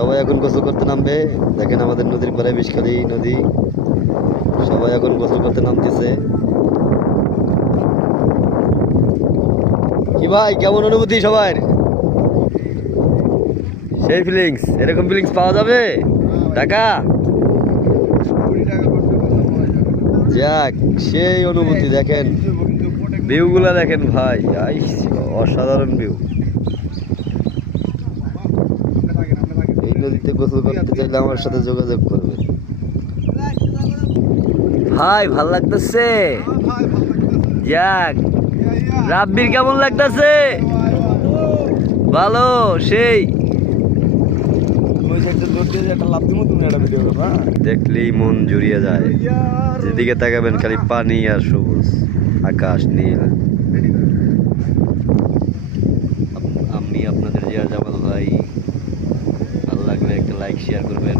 সবাই এখন গোসল করতে নামবে। দেখেন আমাদের নদীর পাড়ে বিষখালী নদী, সবাই এখন গোসল করতে নামতেছে। কি ভাই, কেমন অনুভূতি সবার? সেই ফিলিংস, এরকম ফিলিংস পাওয়া যাবে টাকা? যাক, সেই অনুভূতি। দেখেন ভিউগুলা দেখেন ভাই, অসাধারণ ভিউ। এই নদীতে গোসল করতে চাইলে আমার সাথে যোগাযোগ করবে। ভাই ভাল লাগতেছে? যাক, রাব্বির কেমন লাগতেছে? ভালো, সেই দেখলেই মন জুড়িয়ে যায়। যেদিকে তাকাবেন খালি পানি আর সবুজ আকাশ নীল। আমি আপনাদের জিয়া জামাল ভাই। ভালো লাগলে একটা লাইক শেয়ার করবেন।